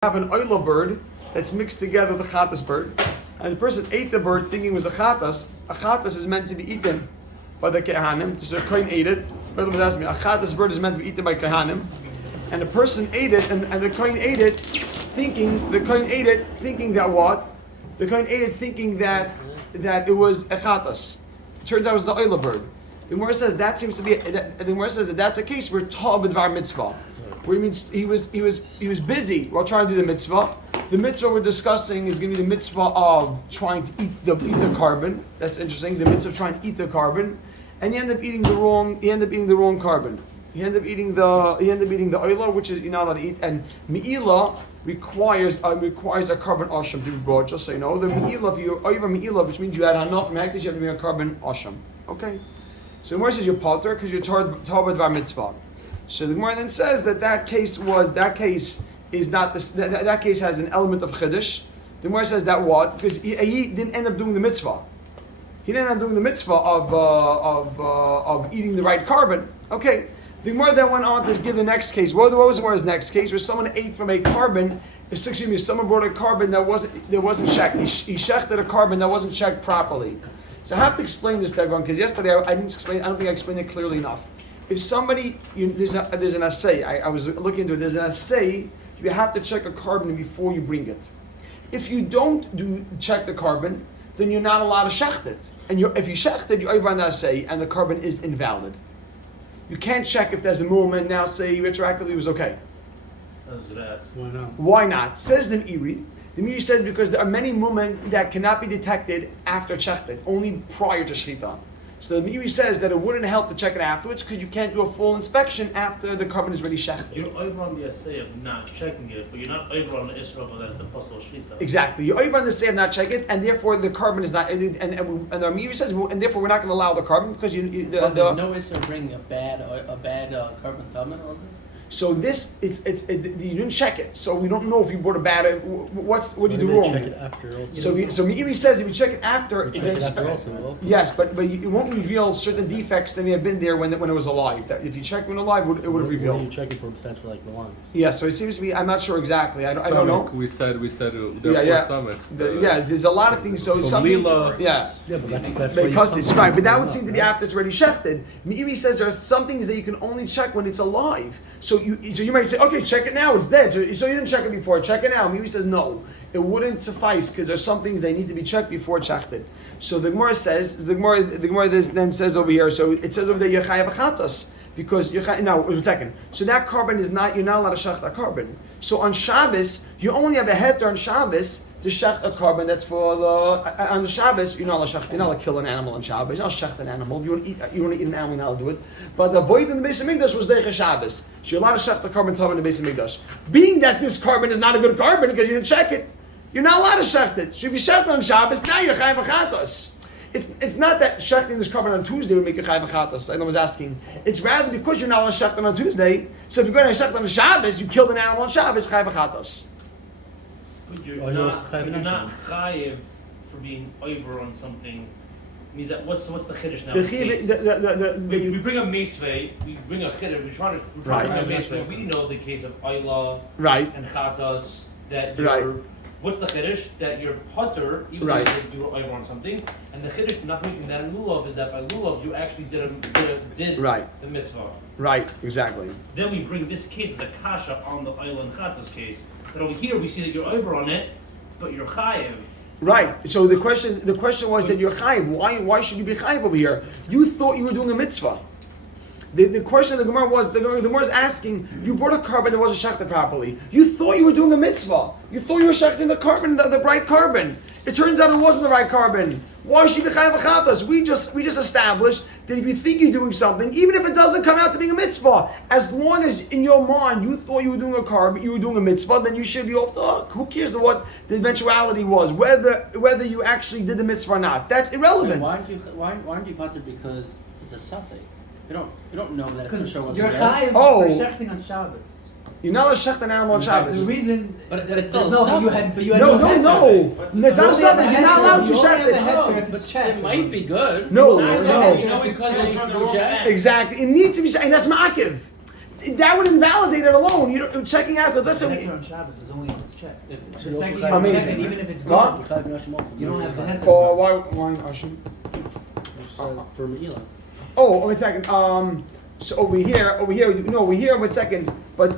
have an oila bird that's mixed together with a chatas bird, and the person ate the bird thinking it was a chatas. A chatas is meant to be eaten by the kehanim. So a kohen ate it. A chatas bird is meant to be eaten by kehanim, and the person ate it, and the kohen ate it, thinking that what? The kohen ate it thinking that it was a chatas. It turns out it was the oila bird. The Gemara says that seems to be. The Gemara says that that's a case where ta'ah b'dvar mitzvah. Where he means he was busy while trying to do the mitzvah. The mitzvah we're discussing is going to be the mitzvah of trying to eat the carbon. That's interesting. The mitzvah of trying to eat the carbon, and you end up eating the wrong. You end up eating the wrong carbon. You end up eating the oila, which is you're not allowed to eat. And me'ilah requires a carbon asham to be brought. Just so you know, the me'ilah, if you're over me'ilah, which means you had enough from hektish, you have to bring a carbon asham. Okay. So the Gemara says you're potter because you're ta'ah b'dvar mitzvah. So the Gemara then says that case is not that case has an element of chiddush. The Gemara says that what? Because he didn't end up doing the mitzvah. He didn't end up doing the mitzvah of eating the right carbon. Okay. The Gemara then went on to give the next case. What was the Gemara's next case? Where someone ate from a carbon. Someone brought a carbon that wasn't checked. He shechted a carbon that wasn't checked properly. So I have to explain this to everyone because yesterday I didn't explain. I don't think I explained it clearly enough. If somebody, there's an assay, I was looking into it, there's an assay, you have to check a carbon before you bring it. If you don't check the carbon, then you're not allowed to shecht it. And if you shecht it, you're over on the assay, and the carbon is invalid. You can't check if there's a movement, now say retroactively it was okay. Why not? Why not? Says the Meiri. The Meiri says because there are many movements that cannot be detected after shechted, only prior to shechita. So the Meiri says that it wouldn't help to check it afterwards because you can't do a full inspection after the carbon is already shechted. You're over on the assay of not checking it, but you're not over on the Israel that it's a possible shita. Exactly. You're over on the assay of not checking it, and therefore the carbon is not. And the Meiri says, and therefore we're not going to allow the carbon because there's no issue bringing a bad carbon tamen also. So this you didn't check it, so we don't know if you brought a bad. What do you do wrong? Check it after also. So Meiri says if you check it after, Also. Yes, but it won't reveal certain defects that may have been there when it was alive. That if you check when alive, it would have revealed. When you check it for potential like the lungs. Yeah, so it seems to be. I'm not sure exactly. I don't know. We said there are stomachs. There's a lot of things. So something. Lila. Yeah. Yeah, but that's Because it's right, but that would seem to be after it's already shechted. Meiri says there are some things that you can only check when it's alive. So you might say, okay, check it now, it's dead. So you didn't check it before, check it now. Meiri says no, it wouldn't suffice because there's some things they need to be checked before shechted. So the Gemara says, the Gemara then says over here, so it says over there, you're chayav chatas. Because now, a second. So that carbon you're not allowed to shech that carbon. So on Shabbos, you only have a heter on Shabbos to shech a carbon that's for on the Shabbos. You're not allowed to kill an animal on Shabbos. You're not allowed to shech an animal. You want to eat an animal, you're not allowed to do it. But the void in the Beis Hamikdash was Deicha Shabbos. So you're allowed to shech the carbon tamen in the Beis Hamikdash. Being that this carbon is not a good carbon because you didn't check it, you're not allowed to shech it. So if you shech it on Shabbos, now you're chayav chatas. It's not that shechting this carbon on Tuesday would make you chayav chatas. I was asking. It's rather because you're not allowed to shech on Tuesday. So if you're going to shech on the Shabbos, you killed an animal on Shabbos, chayav chatas. But you're not chayav for being over on something. Means that what's the chiddush now? We bring a meisvei, we bring a chiddush. We try to bring a meisvei. We know the case of Ayla and chatas that you're. What's the chiddush? That you're putter, even though you do over on something, and the chiddush not making that in lulav is that by lulav you actually did the mitzvah. Right, exactly. Then we bring this case as a kasha on the Ayla and chatas case, but over here we see that you're over on it, but you're chayiv. Right. So the question was that you're chayiv. Why should you be chayiv over here? You thought you were doing a mitzvah. The question of the Gemara was, the Gemara is asking, you brought a carbon that wasn't shechted properly. You thought you were doing a mitzvah. You thought you were shechting the carbon, the right carbon. It turns out it wasn't the right carbon. Why should you be chayav chatas? We just established that if you think you're doing something, even if it doesn't come out to being a mitzvah, as long as in your mind you thought you were doing a carbon, you were doing a mitzvah, then you should be off the hook. Who cares what the eventuality was, whether you actually did the mitzvah or not? That's irrelevant. Why aren't you putter because it's a suffix? You don't know that it's for sure wasn't you're there. chayiv for shechting on Shabbos. You're not allowed to shecht an animal on Shabbos. The reason, but it's still no, you had no. It's not something. You're not allowed to shecht it. But it might be good. No. You know because it's reject. Exactly. It needs to be, and that's ma'akiv. that would invalidate it alone. You know, checking out. Let's say Heter on Shabbos is only if it's checked. The It's second you Amazing. check it, even if it's What? gone, you don't have the heter. Oh, why Ashim? For Meila. Oh, wait a second. So over here, 1 second. But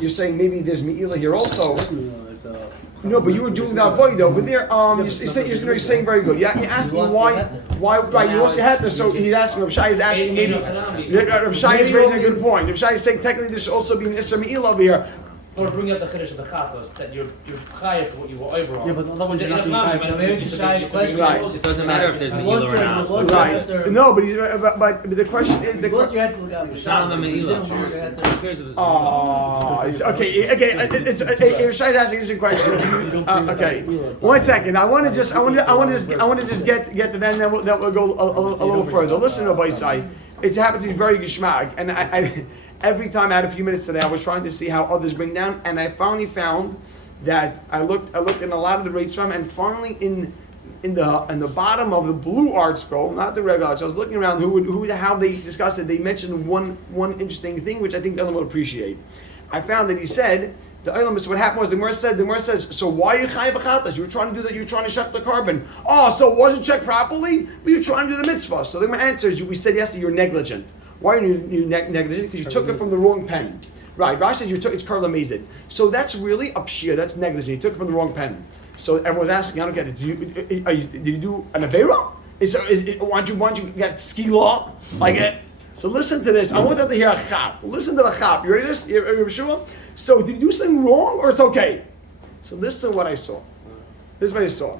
you're saying maybe there's Meila here also. It's No, but you were doing that void over there. You're saying very good. Yeah, you're asking why, right? You lost your head there. So he's asking. Rav Shai is asking. Maybe Rav Shai is raising a good point. Rav Shai is saying technically there should also be an Isser Meila over here. Or bring out the chiddush of the chatos that you're chayav for what you were over on. Yeah, but otherwise you're not being Right. It doesn't matter if there's You Meila lost or your- not. you lost your Right. heter. No, but the question is You lost your head to look out. It's not on the Meila. You didn't lose your heter. Who cares if it's Oh, it's okay. It's Rav Shai is asking an interesting question. Okay, 1 second. I want to just get to that, and then we'll go a little further. Listen to Baisai. It happens to be very geshmag, and I every time I had a few minutes today, I was trying to see how others bring down, and I finally found that I looked in a lot of the rates from, and finally in the bottom of the blue art scroll, not the red art. So I was looking around how they discussed it. They mentioned one interesting thing, which I think the other will appreciate. I found that he said the Olam is what happened was the Gemara says, so why are you chayav b'chatas? You were trying to do that. You were trying to shech the carbon. Oh, so it wasn't checked properly, but you're trying to do the mitzvah. So the Gemara answers you. We said yesterday you're negligent. Why are you negligent? Because you took it from the wrong pen. Right, Rashi says it's Karla Mezid. So that's really a pshia, that's negligent. You took it from the wrong pen. So everyone's asking, I don't get it. Did you do an Avera? Why don't you get ski law? Like it? So listen to this. I want them to hear a chap. Listen to the chap. You ready to this? You sure? So did you do something wrong or it's okay? So listen to what I saw. This is what I saw.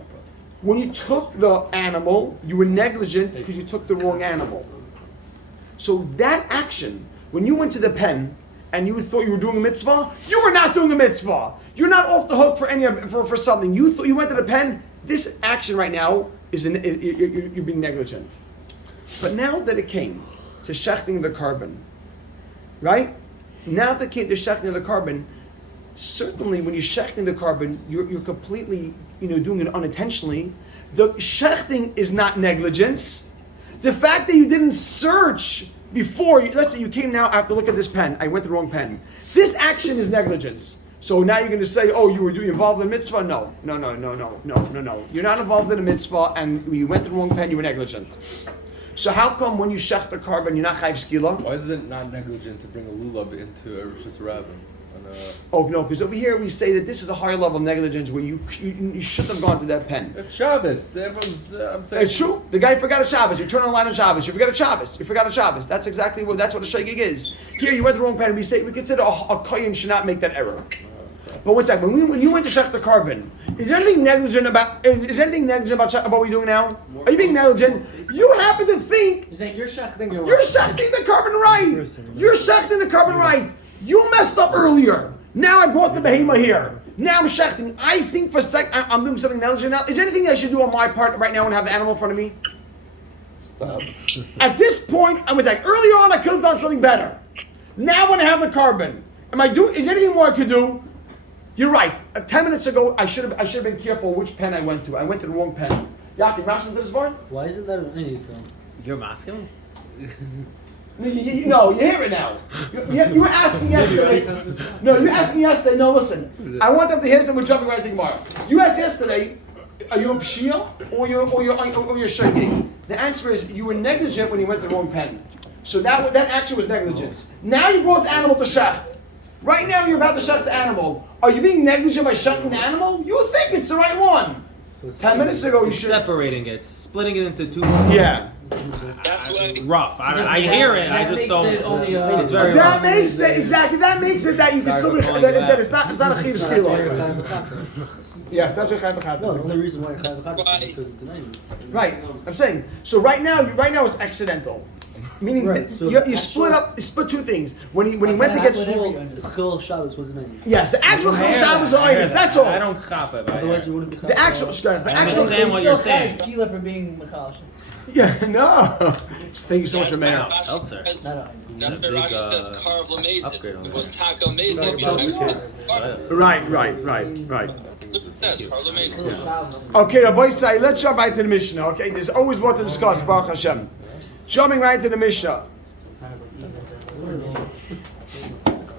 When you took the animal, you were negligent because you took the wrong animal. So that action, when you went to the pen and you thought you were doing a mitzvah, you were not doing a mitzvah. You're not off the hook for something. You thought you went to the pen. This action right now you're being negligent. But now that it came to shechting the carbon, right? Now that it came to shechting the carbon, certainly when you're shechting the carbon, you're completely doing it unintentionally. The shechting is not negligence. The fact that you didn't search before, let's say you came now after look at this pen, I went to the wrong pen. This action is negligence. So now you're going to say, oh, you were involved in a mitzvah? No. You're not involved in a mitzvah, and you went to the wrong pen, you were negligent. So how come when you shech the carbon, you're not chayiv skila? Why is it not negligent to bring a lulav into a Rosh Hashanah? Oh no, because over here we say that this is a higher level of negligence where you shouldn't have gone to that pen. It's Shabbos. Everyone's. I'm saying. It's true. The guy forgot a Shabbos. You turn on a light on Shabbos. You forgot a Shabbos. That's exactly what a shegig is. Here you went the wrong pen. We consider a kohen should not make that error. But one second, when you went to shech the carbon, is there anything negligent about? Is there anything negligent about what we're doing now? Are you being negligent? You happen to think You're saying you're shechting you're shechting the carbon right. You're shechting the carbon right. You messed up earlier. Now I brought the behema here. Now I'm shechting. I think for a sec I'm doing something negligent now. Is there anything I should do on my part right now and have the animal in front of me? Stop. At this point, I was like, earlier on I could have done something better. Now when I have the carbon, is there anything more I could do? You're right. 10 minutes ago, I should have been careful which pen I went to. I went to the wrong pen. Yaakov, Rashi this part? Why isn't that an Indies though? You're masculine? No, you hear it now. You were asking yesterday. No, you asked me yesterday. No, listen. I want them to hear this and we're jumping right to tomorrow. You asked yesterday, are you a pshia or you're shaking? The answer is you were negligent when you went to the wrong pen. So that action was negligence. Now you brought the animal to shecht. Right now you're about to shecht the animal. Are you being negligent by shechting the animal? You think it's the right one. So 10 minutes ago you should. Separating it, splitting it into two. Yeah. Rough. I hear it. I just don't. It's very That rough. makes it exactly. That makes it that you can still be that it's not a chiv skila. Yes, that's your chayv No, the b'chatas. only reason why you're chayv b'chatas is because it's an Indies. Right. I'm saying. So right now it's accidental. Meaning Right, that so you the split two things. When he went to get Chil Shabbos was an Indies. yes, the actual Shabbos are items. That's all. I don't chop it. Otherwise you wouldn't be The actual the I actual understand what you're Still saying. chayiv skila for being mechal. yeah no. Thank you so much, man. Seltzer. That's where Rashi says carve upgrade lamazin. on If it that. was taco mazin, it'd be carve Right. Yes, carve lamazin. Okay, the boys say, let's jump right to the Mishnah. Okay, there's always what to discuss. Baruch Hashem. Jumping right to the Mishnah.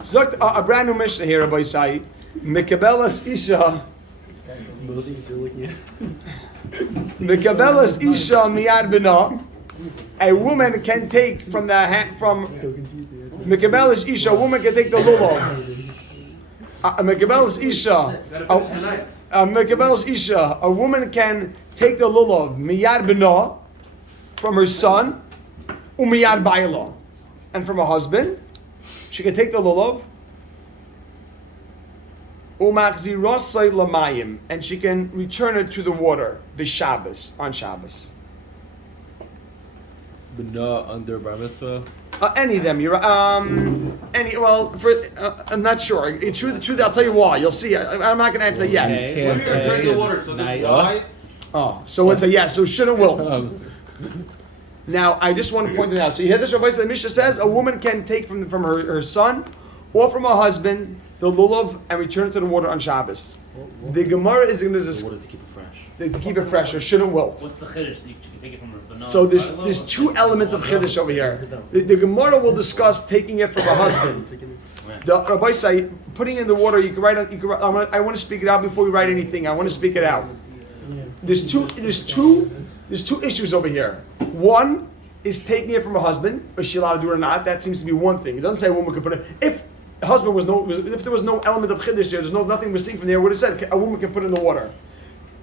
Zogt a brand new Mishnah here, Rabbi Sai. Mekabelas Isha. Mekabelas Isha miyad bina. A woman can take from the hand from. Mekabelas Isha. A woman can take the lulav. Mekabelas Isha. Mekabelas Isha. A woman can take the lulav miyad bina from her son, umiyad bayla, and from her husband. She can take the lulav, umachzirasai lamayim, and she can return it to the water, b'Shabbos, on Shabbos. But not under bar mitzvah. Any of them, you're I'm not sure. It's true. The truth, I'll tell you why. You'll see. I'm not going to answer yet. Okay. What if you're the water? So Nice. Oh, so it's a yes. So shouldn't wilt. Now, I just want to point it out. So you hear this, Rabbi? The Mishnah says a woman can take from her son or from her husband the lulav and return it to the water on Shabbos. The Gemara is going to just Water to keep it fresh. to keep it fresh, or shouldn't wilt. What's the chiddush that you can take it from her? Banana? So there's two elements of chiddush over here. The Gemara will discuss taking it from a husband. The Rabbi say putting in the water. You can write. I want to speak it out before we write anything. I want to speak it out. There's two issues over here. One is taking it from a husband. Is she allowed to do it or not? That seems to be one thing. It doesn't say a woman could put it. If the husband if there was no element of chiddush there, there's nothing we're seeing from there. Would have said a woman can put it in the water.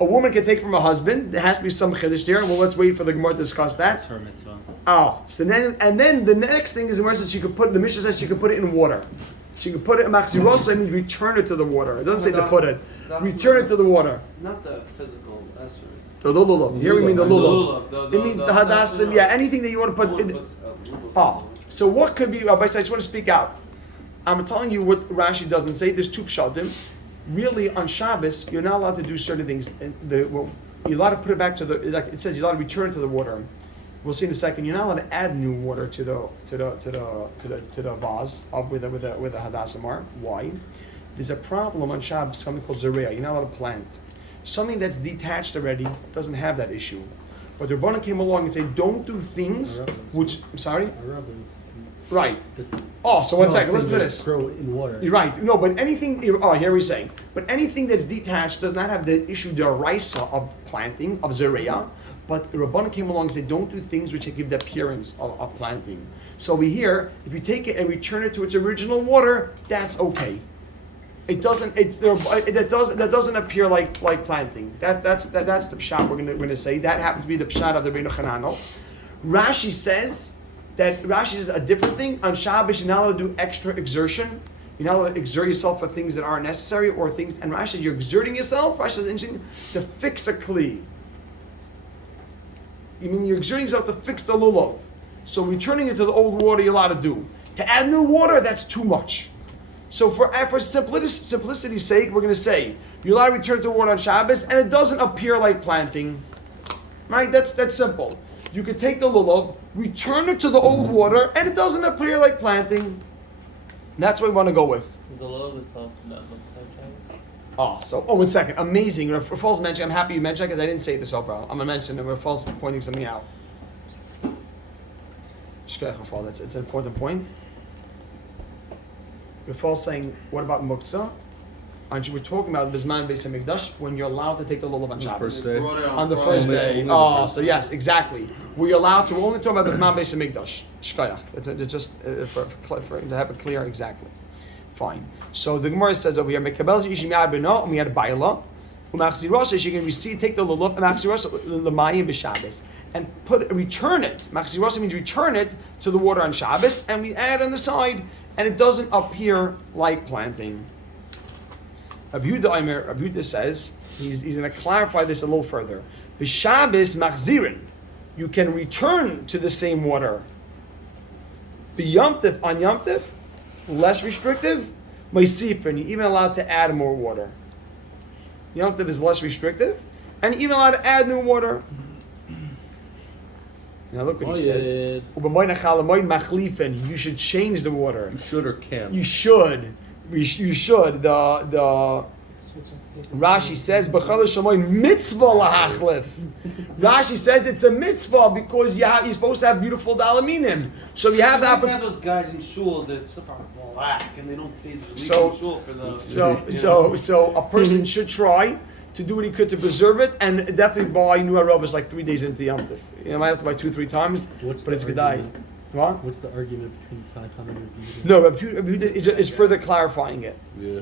A woman can take from a husband. There has to be some chiddush there. Well, let's wait for the Gemara to discuss that. It's her mitzvah. Oh, so then the next thing is the Gemara says she could put. The Mishnah says she could put it in water. She could put it in machzirosa. Means return it to the water. It doesn't say to put it. Return it to the water. Not the physical aspect. The lulav. Here we mean the lulav. The It means the hadassim. Yeah, anything that you want to put. Oh, so what could be? Rabbi, I just want to speak out. I'm telling you what Rashi doesn't say. There's two pshatim. Really, on Shabbos, you're not allowed to do certain things. You're allowed to put it back to the. Like it says, you're allowed to return it to the water. We'll see in a second. You're not allowed to add new water to the vase with the hadassim are. Why? There's a problem on Shabbos. Something called zereah. You're not allowed to plant. Something that's detached already doesn't have that issue. But the Rebbeinu came along and said, don't do things which. I'm sorry. Right. Oh, so one second. Listen to this. Grow in water. You're right. No, but anything. Oh, here he's saying. But anything that's detached does not have the issue deraisa of planting of zereah. But the Rabbanan came along and said, don't do things which give the appearance of planting. So over here, if you take it and return it to its original water, that's okay. It doesn't. That doesn't appear like planting. That's the pshat we're gonna say. That happens to be the pshat of the Rebbeinu Chananel. Rashi says a different thing. On Shabbos, you're not allowed to do extra exertion. You're not allowed to exert yourself for things that aren't necessary or things. And Rashi says you're exerting yourself. Rashi says interesting to fix a kli. You mean you're exerting yourself to fix the lulav. So returning it to the old water, you're allowed to do. To add new water, that's too much. So for simplicity's sake, we're going to say you're allowed to return to water on Shabbos, and it doesn't appear like planting. Right? That's simple. You could take the lulav, return it to the old water, and it doesn't appear like planting. That's what we want to go with. Is the lulav itself not Oh, 1 second. Amazing. Rafal's mentioned. I'm happy you mentioned that because I didn't say this over. I'm going to mention that Rafal's pointing something out. Shkech Rafal, it's an important point. Rafal's saying, what about muktzah? And we're talking about Bisman Beis HaMikdash when you're allowed to take the lulav on Shabbos. On the first day. Oh, so yes, exactly. We're allowed to. We're only talking about Bisman Beis HaMikdash. Shkayach. It's just for to have it clear exactly. Fine. So the Gemara says over here, Mekabel Ishim Yad Beno Umiyad Baila Umachzirosha. She can take the lulav Umachzirosha L'Mayim B'Shabbos and return it. Machzirosha means return it to the water on Shabbos, and we add on the side, and it doesn't appear like planting. Rabbi Yehuda says he's going to clarify this a little further. B'Shabbos Machzirin, you can return to the same water. B'Yom on Yom Tif, less restrictive. Meisifin, you're even allowed to add more water. Yom Tov is less restrictive, and you're even allowed to add new water. Now look what he says. You should change the water. You should or can. You should. You should. Rashi says, "B'chol shamoy mitzvah lahachlif." Rashi says it's a mitzvah because you're supposed to have beautiful dalaminim. So you have that. Have those guys in shul that stuff are black and they don't pay the So- shul for the. So a person should try to do what he could to preserve it, and definitely buy new Arov is like 3 days into Yom Tov. You know, I might have to buy 2-3 times, What's but the it's Gedai. argument? What? What's the argument between Tanakh and Rabbi Yehuda? No, Rabbi Yehuda is further clarifying it. Yeah.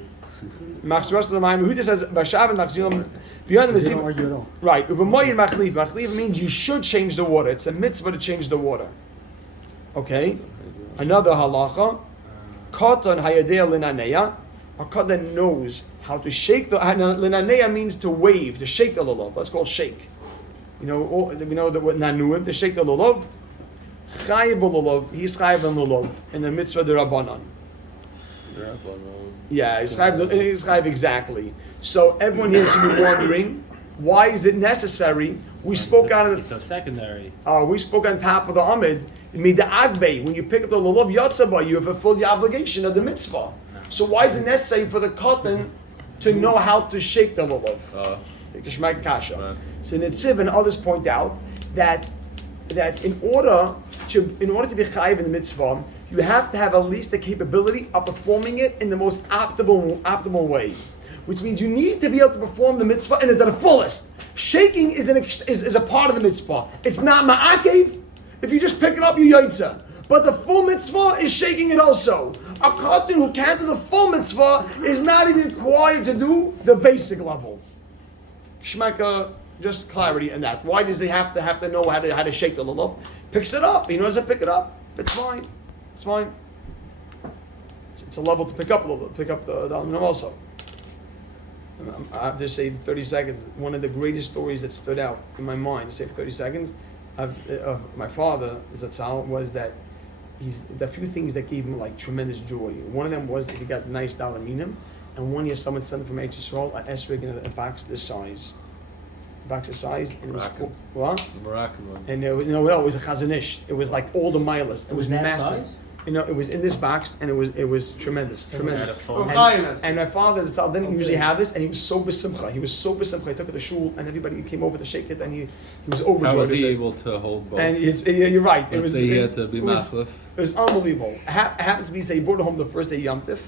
Machs rest of the mind. Yehuda says Bashav and Machzilim beyond They the don't argue at all. Right. Uvemoyin machlif. Machlif means you should change the water. It's a mitzvah to change the water. Okay. Another halacha. Katan hayadea linaneya. A katan knows how to shake the linaneya means to wave, to shake the lulav. That's called shake. You know, we know that what nanuim to shake the lulav. Chayiv lulav. He's chayiv on lulav in the mitzvah de rabbanan. Yeah, he's chayiv exactly. So everyone here should be wondering, why is it necessary? We spoke out of It's a secondary. we spoke on top of the Amid. Mida'agbe, when you pick up the lulav yatzaba, you have fulfilled the obligation of the mitzvah. So why is it necessary for the katan to know how to shake the lulav? Kishmak kasha. So Nitziv and others point out that in order to be chayiv in the mitzvah, you have to have at least the capability of performing it in the most optimal way, which means you need to be able to perform the mitzvah in it to the fullest. Shaking is a part of the mitzvah. It's not ma'akev. If you just pick it up, you yaitza. But the full mitzvah is shaking it also. A katan who can't do the full mitzvah is not even required to do the basic level. Shmaka, just clarity in that. Why does he have to know how to shake the lulav? Picks it up. He knows how to pick it up. It's fine. It's fine. It's a level to pick up a little bit. Pick up the aluminum also. I have to say 30 seconds. One of the greatest stories that stood out in my mind, say 30 seconds, of my father, Zatzal, was that the few things that gave him like tremendous joy. One of them was that he got nice dalaminim, and one year someone sent him from Yisrael an esrig in a box this size. And it was cool. What? The Moroccan one. And it was a chazanish. It was like all the milas. It was that massive. size? It was in this box, and it was tremendous. Oh, And my father didn't usually have this, and he was so besimcha. He took it to shul, and everybody came over to shake it, and he was overjoyed. How was he with it. able to hold both? And you're right. Let's say he had to be maslif. It was unbelievable. It happened to be, say, he brought it home the first day Yom Tif,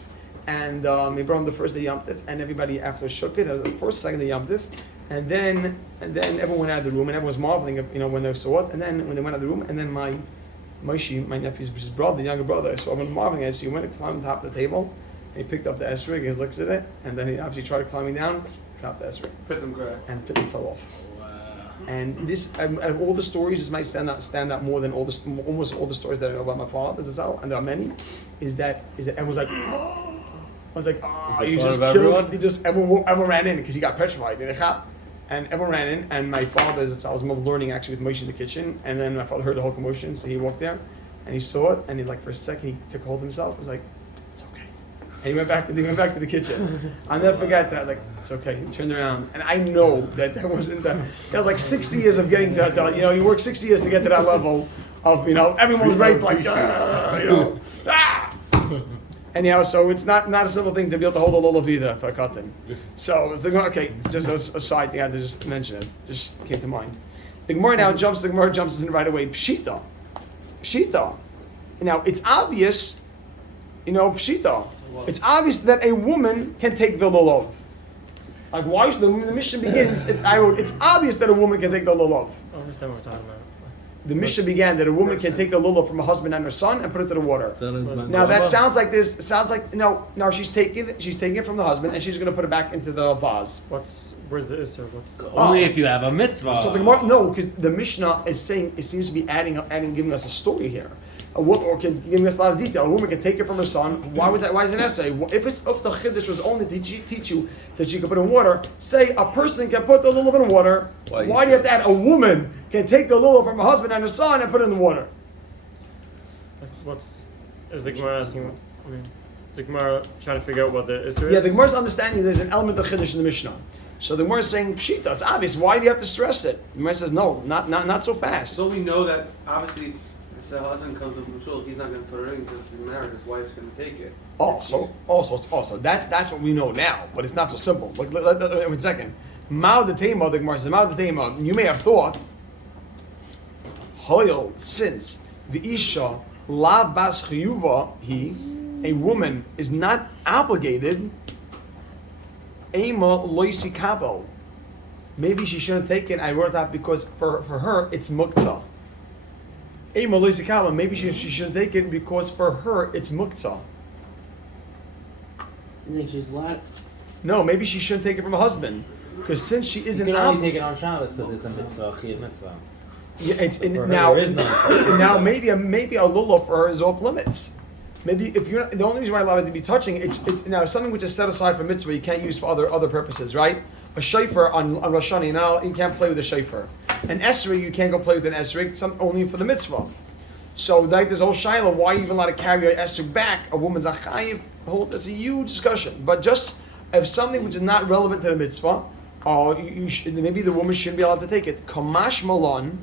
and he brought home the first day Yom Tif, and everybody after shook it. It was the first, second day Yom Tif, and then everyone went out of the room, and everyone was marveling, when they saw it. And then when they went out of the room, and then my nephew's brother, the younger brother, so everyone marveling at it. So he went to climb on top of the table, and he picked up the esrig, he looks at it, and then he obviously tried climbing down, dropped the esrig, and Pitim fell off. And this, out of all the stories, this might stand out more than almost all the stories that I know about my father, and there are many, is that everyone's like, everyone ran in because he got petrified. And everyone ran in, and my father, I was learning actually with Moshe in the kitchen, and then my father heard the whole commotion, so he walked there, and he saw it, and he for a second, he took hold of himself, was like, it's okay. And he went back to the kitchen. I'll never forget that, it's okay. He turned around, and I know that wasn't that was like 60 years of getting to you work 60 years to get to that level of, everyone was ready to Anyhow, so it's not a simple thing to be able to hold a lulav either for a katan. So it's okay, just a side thing I had to just mention it. Just came to mind. The Gemara jumps in right away. Pshita. Now it's obvious, pshita. It's obvious that a woman can take the lulav. Like why? The mission begins. It's obvious that a woman can take the lulav. I understand what we're talking about. The mission began that a woman can take the lulav from a husband and her son and put it to the water. Now that sounds like this. It sounds like no. She's taking it from the husband and she's going to put it back into the vase. Where's the Isser? Only if you have a mitzvah. So the Gemara, no, because the Mishnah is saying it seems to be giving us a story here. A woman, or giving us a lot of detail. A woman can take it from her son. Why is it necessary? If the chiddush was only to teach you that she could put in water, say a person can put the lulav in water. Why do you have to add a woman can take the lulav from her husband and her son and put it in the water? Is the Gemara asking? The Gemara trying to figure out what the Isser is? Yeah, the Gemara's understanding there's an element of chiddush in the Mishnah. So the Gemara is saying pshita. It's obvious. Why do you have to stress it? The Gemara says no, not so fast. So we know that obviously. the husband comes to the shul, he's not going to put a ring because he's married. His wife's going to take it. Also, that's what we know now, but it's not so simple. Look, wait a second. Mao the Tema, the Gemara says, Mao the Tema, you may have thought, Hoyel, since the Isha, La Bas Chiyuva, a woman is not obligated, Ema Loisi Kabel. Maybe she shouldn't take it. I wrote that because for her it's muktzah. Ema Loisi Kabel. Maybe she shouldn't take it because for her it's muktzah. You think she's allowed? No, maybe she shouldn't take it from a husband because since she isn't You can only take it on Shabbos because it's a mitzvah, chiyuv mitzvah. Yeah, For her, now. there is no Now maybe a lulav for her is off limits. Maybe if you're not, the only reason why I allow it to be touching it's now something which is set aside for mitzvah you can't use for other purposes, right? A shofar on Rosh Hashanah, now you can't play with a shofar. An esrog you can't go play with an esrog, only for the mitzvah. So like there's a whole shiloh, why are you even allowed to carry an esrog back? A woman's a chayiv. That's a huge discussion. But just if something which is not relevant to the mitzvah, maybe the woman shouldn't be allowed to take it. Kamash Malan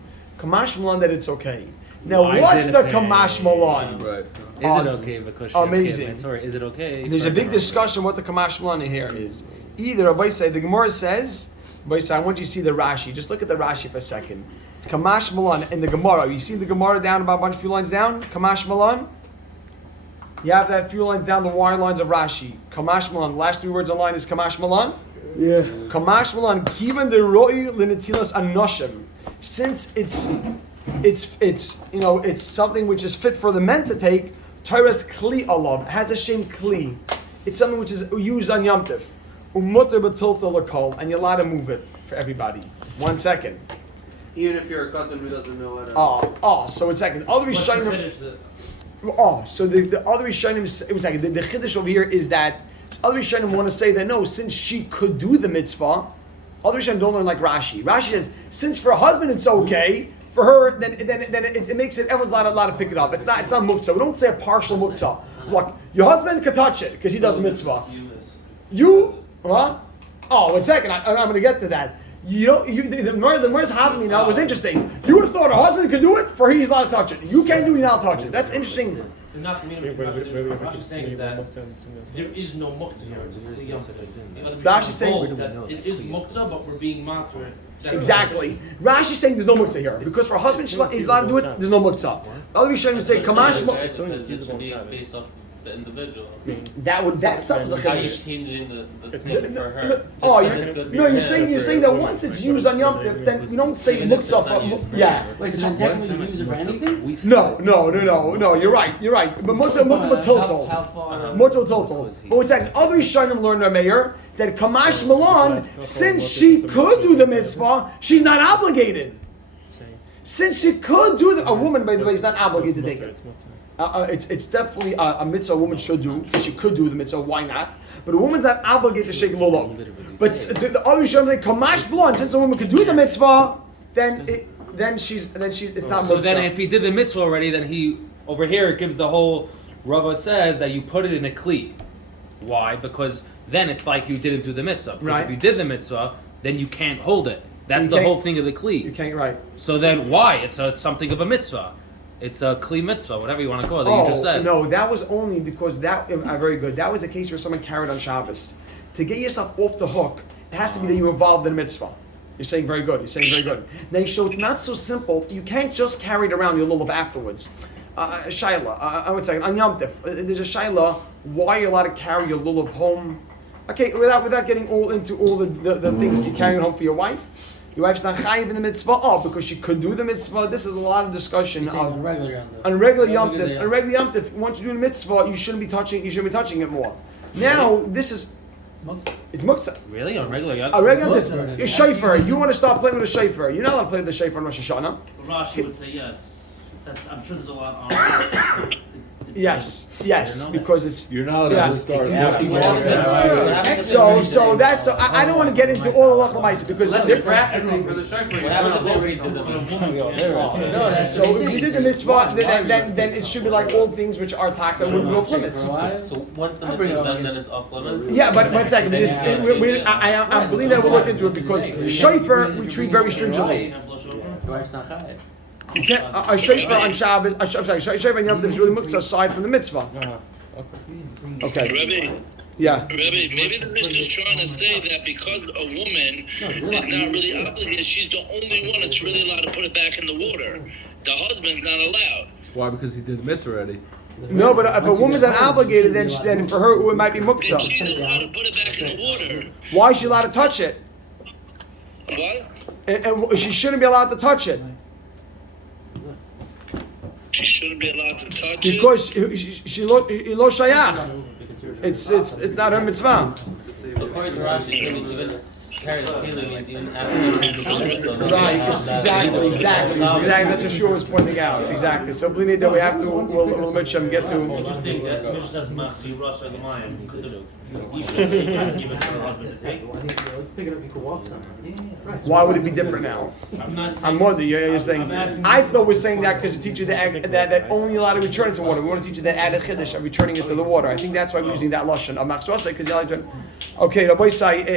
that it's okay. Now Why what's is it the okay? Kamash Malan? Right. Is it okay because she amazing. has kids? Or is it okay? There's for a big her? discussion what the Kamash Malan here is. Either Rabbi say the Gemara says, Rabbi say I want you to see the Rashi. Just look at the Rashi for a second. Kamash Malan in the Gemara. You see the Gemara down about a few lines down. Kamash Malan. You have that few lines down the wire lines of Rashi. Kamash Malan. The last three words on line is Kamash Malan. Yeah. Kamash Malan. Kivan de roi linetilas anoshim. Since it's something which is fit for the men to take. Torah's kli alav has a shem kli. It's something which is used on Yom Tif. Umutter b'tilta l'kol, and you're allowed to move it for everybody. 1 second. Even if you're a katan who doesn't know how to. So 1 second. Other What's the Rishonim. finish the So the other Rishonim. 1 second. The chiddush over here is that other Rishonim want to say that no, since she could do the mitzvah, other Rishonim don't learn like Rashi. Rashi says since for a husband it's okay. For her, then it makes it everyone's allowed to pick it up. It's not muktzah. We don't say a partial muktzah. Look, your husband can touch it because he does a mitzvah. You, what? Oh, 1 second. I'm going to get to that. The Gemara's having me now. It was interesting. You would have thought a husband could do it, for he's allowed to touch it. You can't do it, you're not touch it. That's interesting. They're not communicating. What Rashi's saying is that there is no muktzah here. It's a kli yom tov. Rashi's saying that it is muktzah, but we're being matur. Exactly. Rashi's saying there's no muktzah here because for a husband he's allowed to do it. There's no muktzah. Other Rishonim say kamash. Based off the individual. That stuff is a How you're chiddush. changing the thing for her. Oh, Just 'cause it's good you're saying that once it's used on Yom Tif, then you don't say muktzah for yeah. Wait, so then technically you use it for anything? No. You're right. But multiple total. How far? Mortal total. But 1 second. Other Rishonim learned our mayor that Kamash Malan, since she could do the mitzvah, she's not obligated. Since she could do a woman, by the way, is not obligated to take it. It's definitely a mitzvah a woman should do. She could do the mitzvah. Why not? But a woman's not obligated to shake lulav. But the other Rishonim say Kamash Malan, since a woman could do the mitzvah, then it's not. So mitzvah. then if he did the mitzvah already, then he over here it gives the whole Rava says that you put it in a kli. Why? Because then it's like you didn't do the mitzvah. Because Right. if you did the mitzvah, then you can't hold it. That's You the can't- whole thing of the kli. You can't right. So then why? It's something of a mitzvah. It's a kli mitzvah, whatever you want to call it. That you just said. No, that was only because that very good. That was a case where someone carried on Shabbos. To get yourself off the hook, it has to be that you're involved in a mitzvah. You're saying very good. Now, so it's not so simple. You can't just carry it around your lulav afterwards. Shaila, 1 second. On Yom Tif, there's a shaila. Why are you allowed to carry your lulav home? Okay, without getting all into all the things you carry home for your wife. Your wife's not chayiv in the mitzvah. Oh, because she could do the mitzvah. This is a lot of discussion You're saying of on regular Yom Tov. on regular Yom Tif. On regular Yom Tif, once you do the mitzvah, you shouldn't be touching it more. Now this is it's muktzah. Really? On regular Yom A regular Muktzah. Tif. Your shofar. You want to start playing with a shofar. You're not allowed to play with the shofar on Rosh Hashanah. Rashi would say yes. I'm sure there's a lot on. Yes, because it's You're not Yeah. allowed to start. so that's I don't want to get into all the lachal because Unless you're practicing for the shofar. What happens if they already did the mitzvah? No, that's so if you did the mitzvah, then it should be like all things which are taka wouldn't go off limits. So once the mitzvah is done, then it's off limits? Yeah, but 1 second. I believe that we'll look into it because shofar we treat very stringently. Your wife's not chayiv. You can't. A shofar on Shabbos. I'm sorry. A shofar on Yom Tov is really muktzah aside from the mitzvah. Okay. Rebbe, Yeah. Rebbe, maybe the Mishnah is trying to say that because a woman is not really obligated, she's the only one that's really allowed to put it back in the water. The husband's not allowed. Why? Because he did the mitzvah already. No, but if a woman's not obligated, then for her it might be muktzah. She's allowed to put it back in the water. Why is she allowed to touch it? What? And she shouldn't be allowed to touch it. She shouldn't be allowed to touch Because it. she lo shayach. It's not her mitzvah. According to Rashi, even carries healing even after Right, it's exactly. That's what Shua was pointing out. Exactly. So we need that we have to. We'll make sure get to. Interesting that Mishnah says Machzi Rosh Hashanah. Could the Isha give it to her husband to take? Pick it up, you can walk somewhere. Why would it be different now? I'm not saying. I'm wondering. You're saying. I thought we're saying that because to teach you that only allowed to return it to water. We want to teach you that added chiddush of returning it to the water. I think that's why we're using that lashon of machzor because you like to. Okay, Rabbi Say.